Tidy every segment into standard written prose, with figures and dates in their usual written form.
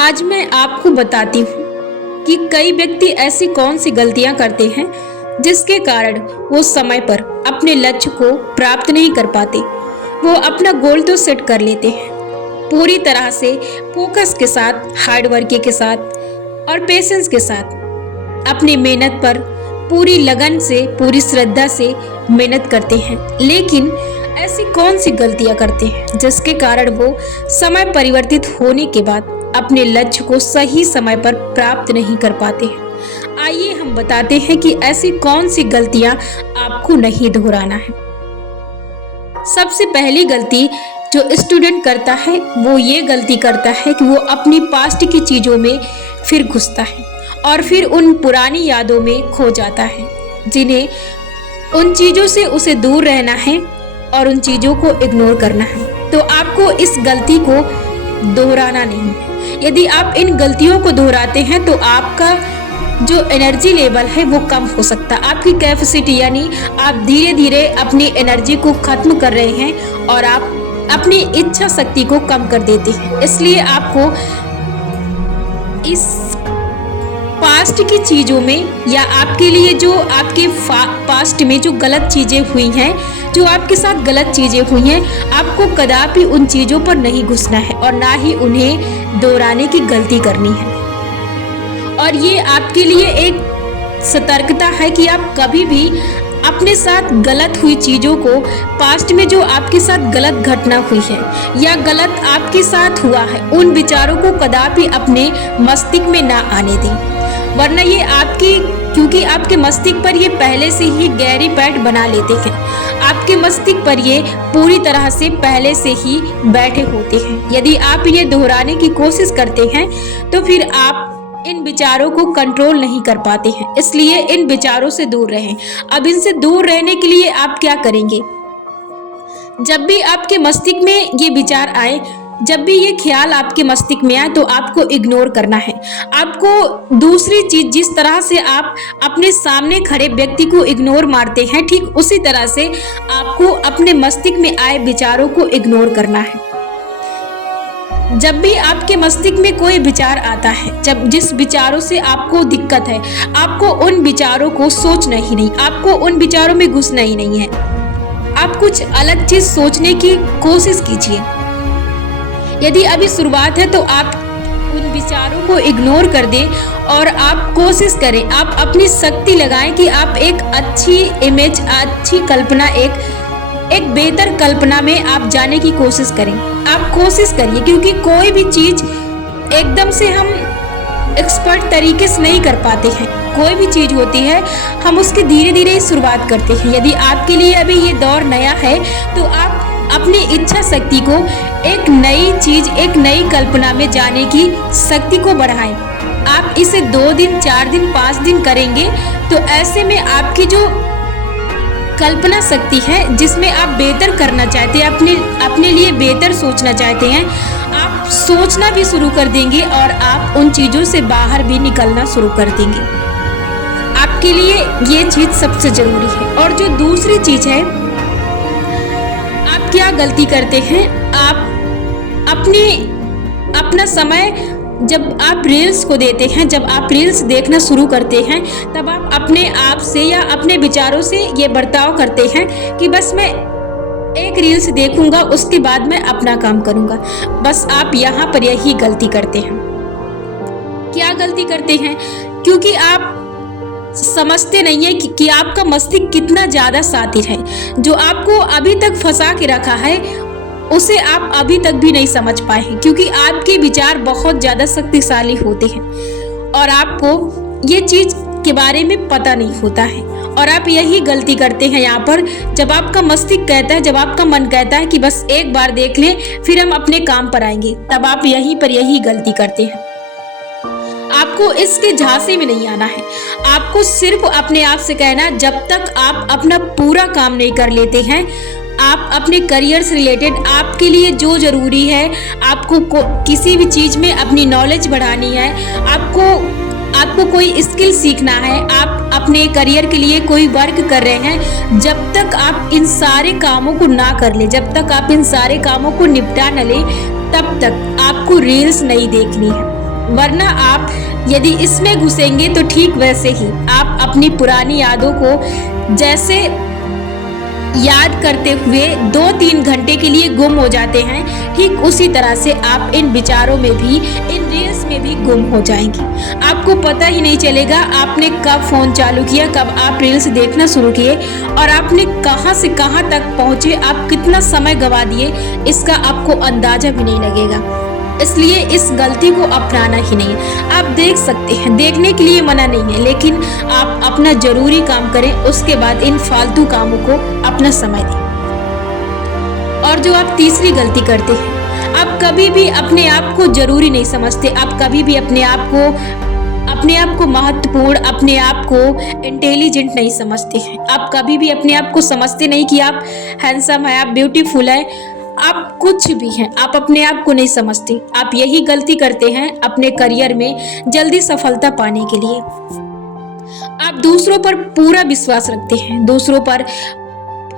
आज मैं आपको बताती हूँ कि कई व्यक्ति ऐसी कौन सी गलतियाँ करते हैं जिसके कारण वो समय पर अपने लक्ष्य को प्राप्त नहीं कर पाते। वो अपना गोल तो सेट कर लेते हैं, पूरी तरह से फोकस के साथ, हार्ड वर्किंग के साथ और पेशेंस के साथ अपनी मेहनत पर पूरी लगन से, पूरी श्रद्धा से मेहनत करते हैं, लेकिन ऐसी कौन सी गलतियां करते हैं जिसके कारण वो समय परिवर्तित होने के बाद अपने लक्ष्य को सही समय पर प्राप्त नहीं कर पाते हैं। आइए हम बताते हैं कि ऐसी कौन सी गलतियां आपको नहीं दोहराना है। सबसे पहली गलती जो स्टूडेंट करता है वो ये गलती करता है कि वो अपनी पास्ट की चीज़ों में फिर घुसता है और फिर उन पुरानी यादों में खो जाता है, जिन्हें उन चीज़ों से उसे दूर रहना है और उन चीज़ों को इग्नोर करना है। तो आपको इस गलती को दोहराना नहीं है। यदि आप इन गलतियों को दोहराते हैं तो आपका जो एनर्जी लेवल है वो कम हो सकता है, आपकी कैपेसिटी, यानी आप धीरे धीरे अपनी एनर्जी को खत्म कर रहे हैं और आप अपनी इच्छा शक्ति को कम कर देते हैं। इसलिए आपको इस पास्ट की चीज़ों में या आपके लिए जो आपके पास्ट में जो गलत चीज़ें हुई हैं, जो आपके साथ गलत चीज़ें हुई हैं, आपको कदापि उन चीज़ों पर नहीं घुसना है और ना ही उन्हें दोहराने की गलती करनी है। और ये आपके लिए एक सतर्कता है कि आप कभी भी अपने साथ गलत हुई चीज़ों को, पास्ट में जो आपके साथ गलत घटना हुई है या गलत आपके साथ हुआ है, उन विचारों को कदापि अपने मस्तिष्क में ना आने दें, वरना ये क्योंकि आपके मस्तिष्क पर ये पहले से ही गहरी पैठ बना लेते हैं। आपके मस्तिष्क पर ये पूरी तरह से पहले से ही बैठे होते हैं। यदि आप इन्हें दोहराने की कोशिश करते हैं तो फिर आप इन विचारों को कंट्रोल नहीं कर पाते हैं। इसलिए इन विचारों से दूर रहें। अब इनसे दूर रहने के लिए आप क्या करेंगे? जब भी आपके मस्तिष्क में ये विचार आए, जब भी ये ख्याल आपके मस्तिष्क में आए, तो आपको इग्नोर करना है। आपको दूसरी चीज, जिस तरह से आप अपने सामने खड़े व्यक्ति को इग्नोर मारते हैं, ठीक उसी तरह से आपको अपने मस्तिष्क में आए विचारों को इग्नोर करना है। जब भी आपके मस्तिष्क में कोई विचार आता है, जिस विचारों से आपको दिक्कत है, आपको उन विचारों को सोचना ही नहीं, आपको उन विचारों में घुसना ही नहीं है। आप कुछ अलग चीज सोचने की कोशिश कीजिए। यदि अभी शुरुआत है तो आप उन विचारों को इग्नोर कर दें और आप कोशिश करें, आप अपनी शक्ति लगाएं कि आप एक अच्छी इमेज, अच्छी कल्पना, एक बेहतर कल्पना में आप जाने की कोशिश करें। आप कोशिश करिए, क्योंकि कोई भी चीज़ एकदम से हम एक्सपर्ट तरीके से नहीं कर पाते हैं। कोई भी चीज़ होती है, हम उसकी धीरे धीरे शुरुआत करते हैं। यदि आपके लिए अभी ये दौर नया है तो आप अपनी इच्छा शक्ति को एक नई चीज, एक नई कल्पना में जाने की शक्ति को बढ़ाएं। आप इसे 2 दिन, 4 दिन, 5 दिन करेंगे तो ऐसे में आपकी जो कल्पना शक्ति है, जिसमें आप बेहतर करना चाहते हैं, अपने लिए बेहतर सोचना चाहते हैं, आप सोचना भी शुरू कर देंगे और आप उन चीज़ों से बाहर भी निकलना शुरू कर देंगे। आपके लिए ये चीज़ सबसे ज़रूरी है। और जो दूसरी चीज़ है, आप क्या गलती करते हैं? आप अपना समय जब आप रील्स को देते हैं, जब आप रील्स देखना शुरू करते हैं, तब आप अपने आप से या अपने विचारों से ये बर्ताव करते हैं कि बस मैं एक रील्स देखूंगा, उसके बाद मैं अपना काम करूंगा। बस आप यहाँ पर यही गलती करते हैं। क्या गलती करते हैं? क्योंकि आप समझते नहीं है कि आपका मस्तिष्क कितना ज़्यादा शातिर है। जो आपको अभी तक फंसा के रखा है उसे आप अभी तक भी नहीं समझ पाए हैं, क्योंकि आपके विचार बहुत ज़्यादा शक्तिशाली होते हैं और आपको ये चीज़ के बारे में पता नहीं होता है। और आप यही गलती करते हैं यहाँ पर, जब आपका मस्तिष्क कहता है, जब आपका मन कहता है कि बस एक बार देख लें फिर हम अपने काम पर आएंगे, तब आप यहीं पर यही गलती करते हैं। आपको इसके झांसे में नहीं आना है। आपको सिर्फ अपने आप से कहना, जब तक आप अपना पूरा काम नहीं कर लेते हैं, आप अपने करियर से रिलेटेड आपके लिए जो ज़रूरी है, आपको किसी भी चीज़ में अपनी नॉलेज बढ़ानी है, आपको कोई स्किल सीखना है, आप अपने करियर के लिए कोई वर्क कर रहे हैं, जब तक आप इन सारे कामों को ना कर ले, जब तक आप इन सारे कामों को निपटा न ले, तब तक आपको रील्स नहीं देखनी है। वरना आप यदि इसमें घुसेंगे तो ठीक वैसे ही आप अपनी पुरानी यादों को जैसे याद करते हुए 2-3 घंटे के लिए गुम हो जाते हैं, ठीक उसी तरह से आप इन विचारों में भी, इन रील्स में भी गुम हो जाएंगी। आपको पता ही नहीं चलेगा आपने कब फोन चालू किया, कब आप रील्स देखना शुरू किए और आपने कहां से कहां तक पहुंचे, आप कितना समय गवा दिए, इसका आपको अंदाजा भी नहीं लगेगा। इसलिए इस गलती को अपनाना ही नहीं। आप देख सकते हैं, देखने के लिए मना नहीं है, लेकिन आप अपना जरूरी काम करें, उसके बाद इन फालतू कामों को अपना समय दें। और जो आप तीसरी गलती करते हैं, आप कभी भी अपने आप को जरूरी नहीं समझते, आप कभी भी अपने आप को महत्वपूर्ण, अपने आप को इंटेलिजेंट नहीं समझते हैं। आप कभी भी अपने आप को समझते नहीं कि आप हैंडसम है, आप ब्यूटीफुल है, आप कुछ भी हैं, आप अपने आप को नहीं समझते। आप यही गलती करते हैं अपने करियर में जल्दी सफलता पाने के लिए। आप दूसरों पर पूरा विश्वास रखते हैं, दूसरों पर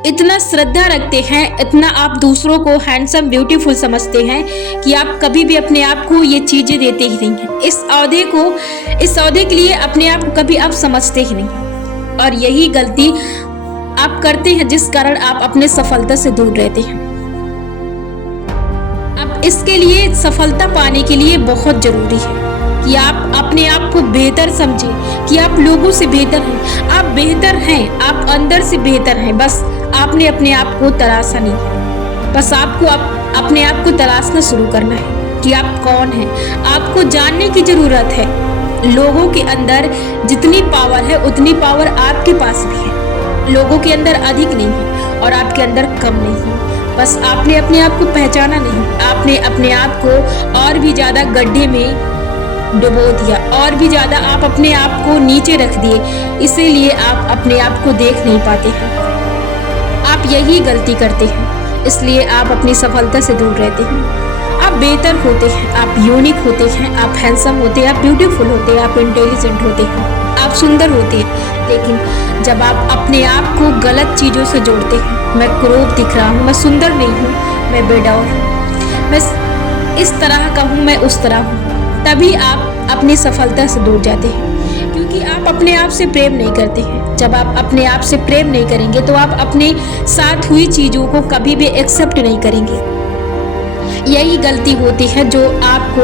इतना श्रद्धा रखते हैं, इतना आप दूसरों को हैंडसम ब्यूटीफुल समझते हैं कि आप कभी भी अपने आप को ये चीजें देते ही नहीं हैं। इस औहदे के लिए अपने आप को कभी आप समझते ही नहीं। और यही गलती आप करते हैं जिस कारण आप अपने सफलता से दूर रहते हैं। इसके लिए सफलता पाने के लिए बहुत जरूरी है कि आप अपने आप को बेहतर समझें, कि आप लोगों से बेहतर हैं, आप बेहतर हैं, आप अंदर से बेहतर हैं। बस आपने अपने आप को तराशा नहीं है, बस आपको अपने आप को तलाशना शुरू करना है कि आप कौन हैं। आपको जानने की जरूरत है। लोगों के अंदर जितनी पावर है उतनी पावर आपके पास भी है। लोगों के अंदर अधिक नहीं है और आपके अंदर कम नहीं है। बस आपने अपने आप को पहचाना नहीं, आपने अपने आप को और भी ज्यादा गड्ढे में डुबो दिया, और भी ज्यादा आप अपने आप को नीचे रख दिए, इसीलिए आप अपने आप को देख नहीं पाते हैं। आप यही गलती करते हैं, इसलिए आप अपनी सफलता से दूर रहते हैं। आप बेहतर होते हैं, आप यूनिक होते हैं, आप हैंडसम होते हैं, आप ब्यूटीफुल होते हैं, आप इंटेलिजेंट होते हैं, आप सुंदर होते हैं। लेकिन जब आप अपने आप को गलत चीजों से जोड़ते हैं, मैं क्रूप दिख रहा हूँ, मैं सुंदर नहीं हूँ, मैं बेडौर हूँ, मैं इस तरह का हूँ, मैं उस तरह हूँ, तभी आप अपनी सफलता से दूर जाते हैं, क्योंकि आप अपने आप से प्रेम नहीं करते हैं। जब आप अपने आप से प्रेम नहीं करेंगे तो आप अपने साथ हुई चीजों को कभी भी एक्सेप्ट नहीं करेंगे। यही गलती होती है जो आपको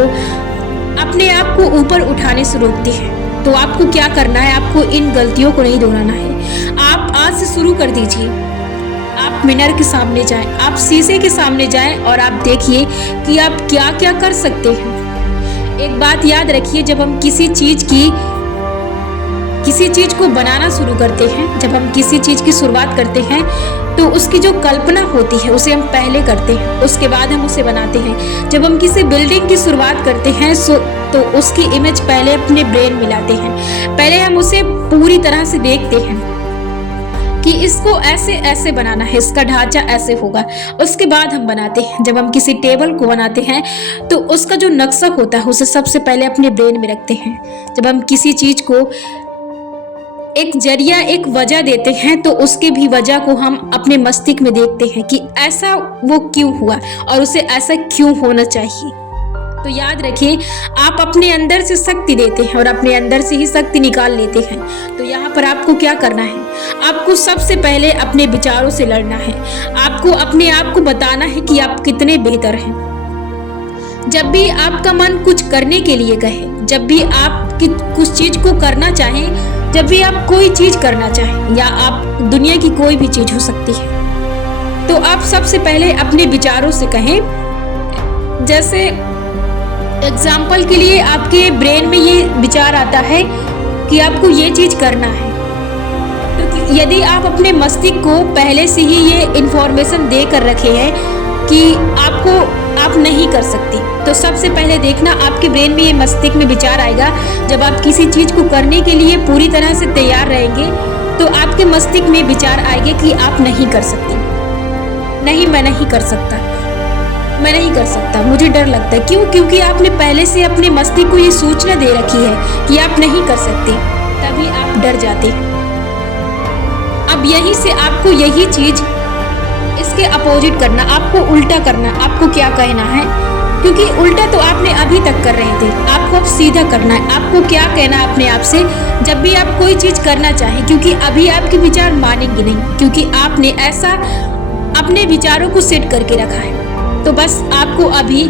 अपने आप को ऊपर उठाने से रोकती है। तो आपको क्या करना है, आपको इन गलतियों को नहीं दोहराना है। आप आज से शुरू कर दीजिए। आप मिरर के सामने जाएं, आप शीशे के सामने जाएं और आप देखिए कि आप क्या क्या कर सकते हैं। एक बात याद रखिए, जब हम किसी चीज को बनाना शुरू करते हैं, जब हम किसी चीज की शुरुआत करते हैं, तो उसकी जो कल्पना होती है उसे हम पहले करते हैं, उसके बाद हम उसे बनाते हैं। जब हम किसी बिल्डिंग की शुरुआत करते हैं तो उसकी इमेज पहले अपने ब्रेन में लाते हैं, पहले हम उसे पूरी तरह से देखते हैं कि इसको ऐसे ऐसे बनाना है, इसका ढांचा ऐसे होगा, उसके बाद हम बनाते हैं। जब हम किसी टेबल को बनाते हैं तो उसका जो नक्शा होता है उसे सबसे पहले अपने ब्रेन में रखते हैं। जब हम किसी चीज को एक जरिया, एक वजह देते हैं तो उसके भी वजह को हम अपने मस्तिष्क में देखते हैं कि ऐसा वो क्यों हुआ और उसे ऐसा क्यों होना चाहिए। तो याद रखिए, आप अपने अंदर से शक्ति देते हैं और अपने अंदर से ही शक्ति निकाल लेते हैं। तो यहाँ पर आपको क्या करना है, आपको सबसे पहले अपने विचारों से लड़ना है। आपको अपने आप को बताना है कि आप कितने बेहतर हैं। जब भी आपका मन कुछ करने के लिए कहे, जब भी आप कुछ चीज को करना चाहें, जब भी आप कोई चीज करना चाहें, या आप दुनिया की कोई भी चीज हो सकती है, तो आप सबसे पहले अपने विचारों से कहें। जैसे एग्जाम्पल के लिए आपके ब्रेन में ये विचार आता है कि आपको ये चीज करना है, तो यदि आप अपने मस्तिष्क को पहले से ही ये इंफॉर्मेशन दे कर रखे हैं कि आप नहीं कर सकती, तो सबसे पहले देखना आपके ब्रेन में ये मस्तिष्क में विचार आएगा। जब आप किसी चीज को करने के लिए पूरी तरह से तैयार रहेंगे तो आपके मस्तिष्क में विचार आएंगे कि आप नहीं कर सकती, नहीं, मैं नहीं कर सकता, मैं नहीं कर सकता, मुझे डर लगता है। क्यों? क्योंकि आपने पहले से अपने मस्तिष्क को ये सूचना दे रखी है कि आप नहीं कर सकते, तभी आप डर जाते हैं। अब यहीं से आपको यही चीज, इसके अपोजिट करना, आपको उल्टा करना। आपको क्या कहना है क्योंकि उल्टा तो आपने अभी तक कर रहे थे। आपको अब सीधा करना है। आपको क्या कहना है अपने आप से जब भी आप कोई चीज करना चाहें, क्योंकि अभी आपके विचार मानेंगे नहीं, क्योंकि आपने ऐसा अपने विचारों को सेट करके रखा है। तो बस आपको अभी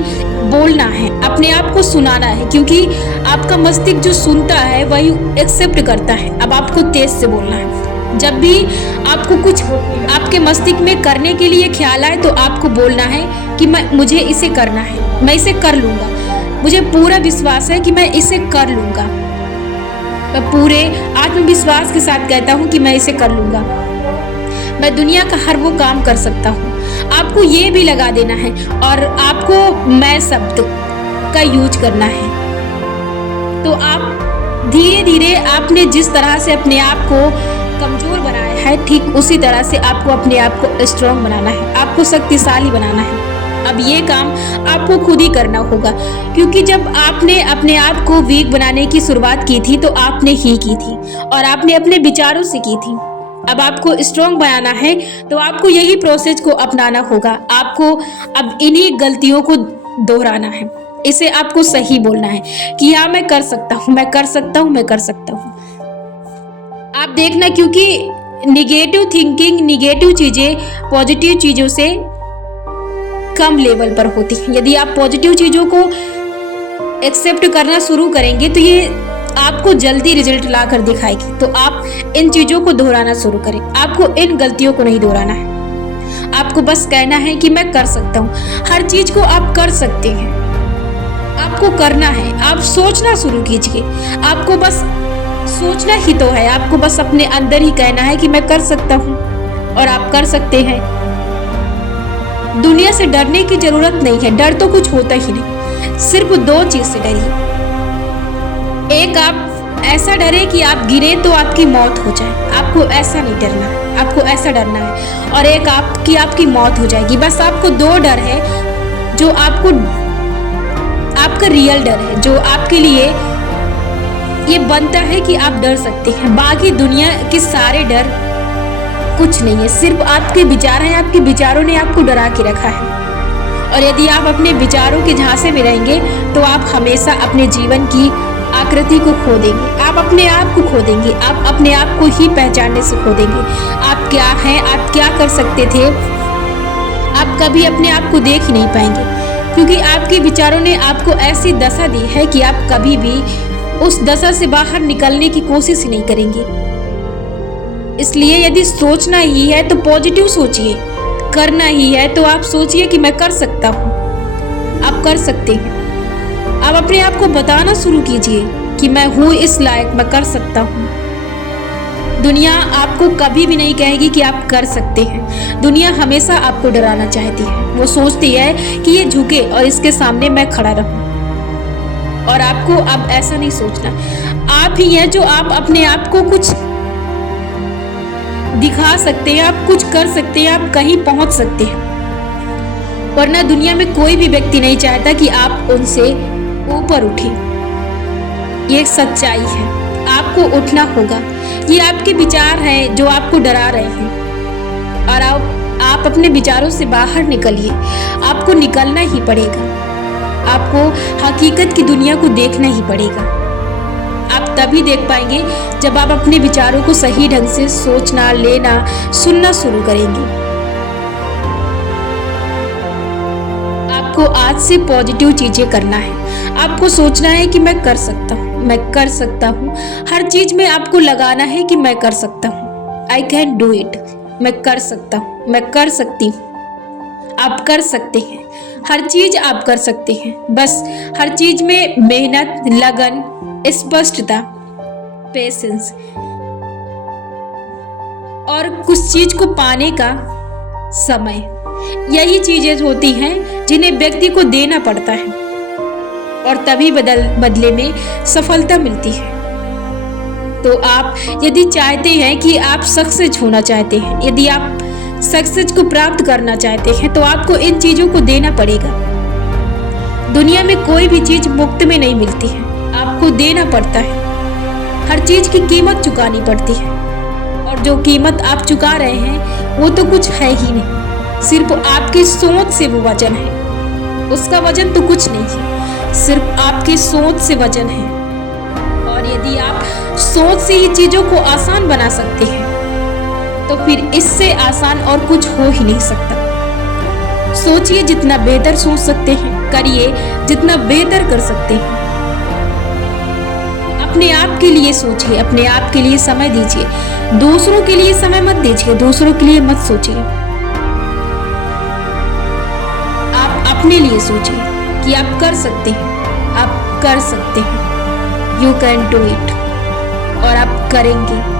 बोलना है, अपने आप को सुनाना है, क्योंकि आपका मस्तिष्क जो सुनता है वही एक्सेप्ट करता है। अब आपको तेज से बोलना है। जब भी आपको कुछ आपके मस्तिष्क में करने के लिए ख्याल आए तो आपको बोलना है कि मुझे इसे करना है, मैं इसे कर लूंगा, मुझे पूरा विश्वास है कि मैं इसे कर लूंगा। मैं पूरे आत्मविश्वास के साथ कहता हूँ कि मैं इसे कर लूंगा, मैं दुनिया का हर वो काम कर सकता हूँ। आपको ये भी लगा देना है और आपको मैं शब्द का यूज करना है। तो आप धीरे धीरे आपने जिस तरह से अपने आप को कमजोर बनाया है, ठीक उसी तरह से आपको अपने आप को स्ट्रांग बनाना है, आपको शक्तिशाली बनाना है। अब ये काम आपको खुद ही करना होगा, क्योंकि जब आपने अपने आप को वीक बनाने की शुरुआत की थी तो आपने ही की थी और आपने अपने विचारों से की थी। अब आपको स्ट्रांग बनाना है तो आपको यही प्रोसेस को अपनाना होगा। आपको अब इन्हीं गलतियों को दोहराना है, इसे आपको सही बोलना है कि हाँ मैं कर सकता हूँ, मैं कर सकता हूँ, मैं कर सकता हूँ। आप देखना, क्योंकि निगेटिव थिंकिंग, निगेटिव चीजें पॉजिटिव चीजों से कम लेवल पर होती हैं। यदि आप पॉजिटिव चीजों को एक्सेप्ट करना शुरू करेंगे तो ये आपको जल्दी रिजल्ट ला कर दिखाएगी। तो आप इन चीजों को दोहराना शुरू करें। आपको इन गलतियों को नहीं दोहराना है। आपको बस कहना है कि मैं कर सकता हूँ। हर चीज को आप कर सकते हैं, आपको करना है। आप सोचना शुरू कीजिए। आपको बस सोचना ही तो है। आपको बस अपने अंदर ही कहना है कि मैं कर सकता हूँ और आप कर सकते हैं। दुनिया से डरने की जरूरत नहीं है। डर तो कुछ होता ही नहीं। सिर्फ दो चीज से डरिए। एक, आप ऐसा डरे कि आप गिरे तो आपकी मौत हो जाए। आपको ऐसा नहीं डरना है, आपको ऐसा डरना है। और एक आपकी मौत हो जाएगी। बस आपको दो डर है जो आपका रियल डर है, जो आपके लिए ये बनता है कि आप डर सकते हैं। बाकी दुनिया के सारे डर कुछ नहीं है, सिर्फ आपके विचार हैं। आपके विचारों ने आपको डरा के रखा है। और यदि आप अपने विचारों के झांसे में रहेंगे तो आप हमेशा अपने जीवन की आकृति को खो देंगे। आप अपने आप को खो देंगे। आप अपने आप को ही पहचानने से खो देंगे। आप क्या हैं, आप क्या कर सकते थे, आप कभी अपने आप को देख ही नहीं पाएंगे, क्योंकि आपके विचारों ने आपको ऐसी दशा दी है कि आप कभी भी उस दशा से बाहर निकलने की कोशिश ही नहीं करेंगे। इसलिए यदि सोचना ही है तो पॉजिटिव सोचिए, करना ही है तो आप सोचिए कि मैं कर सकता हूँ। आप कर सकते हैं। आप अपने आप को बताना शुरू कीजिए कि मैं हूँ इस लायक, मैं कर सकता हूँ। दुनिया आपको कभी भी नहीं कहेगी कि आप कर सकते हैं। दुनिया हमेशा आपको डराना चाहती है। वो सोचती है कि ये झुके और इसके सामने मैं खड़ा रहूं। और आपको अब ऐसा नहीं सोचना। आप ही हैं जो आप अपने आप को कुछ दिखा सकते हैं, आप कुछ कर सकते हैं, आप कहीं पहुंच सकते हैं। वरना दुनिया में कोई भी व्यक्ति नहीं चाहता कि आप उनसे ऊपर उठे। ये सच्चाई है। आपको उठना होगा। ये आपके विचार हैं जो आपको डरा रहे हैं और आप अपने विचारों से बाहर निकलिए। आपको निकलना ही पड़ेगा। आपको हकीकत की दुनिया को देखना ही पड़ेगा। आप तभी देख पाएंगे जब आप अपने विचारों को सही ढंग से सोचना, लेना, सुनना शुरू करेंगे। आपको आज से पॉजिटिव चीजें करना है। आपको सोचना है कि मैं कर सकता हूँ, मैं कर सकता हूँ। हर चीज में आपको लगाना है कि मैं कर सकता हूँ। I can do it. मैं कर सकता हूँ, मैं कर सकती हूँ। आप कर सकते हैं। हर चीज आप कर सकते हैं। बस हर चीज में मेहनत, लगन, स्पष्टता, पेशेंस और कुछ चीज को पाने का समय, यही चीजें होती हैं जिन्हें व्यक्ति को देना पड़ता है और तभी बदले में सफलता मिलती है। तो आप यदि चाहते हैं कि आप सक्सेस होना चाहते हैं, यदि आप सक्सेस को प्राप्त करना चाहते हैं, तो आपको इन चीजों को देना पड़ेगा। दुनिया में कोई भी चीज मुफ्त में नहीं मिलती है, आपको देना पड़ता है। हर चीज की कीमत चुकानी पड़ती है और जो कीमत आप चुका रहे हैं वो तो कुछ है ही नहीं, सिर्फ आपकी सोच से वो वजन है। उसका वजन तो कुछ नहीं है, सिर्फ आपकी सोच से वजन है। और यदि आप सोच से ही चीजों को आसान बना सकते हैं तो फिर इससे आसान और कुछ हो ही नहीं सकता। सोचिए जितना बेहतर सोच सकते हैं, करिए जितना बेहतर कर सकते हैं। अपने आप के लिए सोचिए, अपने आप के लिए समय दीजिए, दूसरों के लिए समय मत दीजिए, दूसरों के लिए मत सोचिए। आप अपने लिए सोचिए कि आप कर सकते हैं, आप कर सकते हैं। You can do it. और आप करेंगे।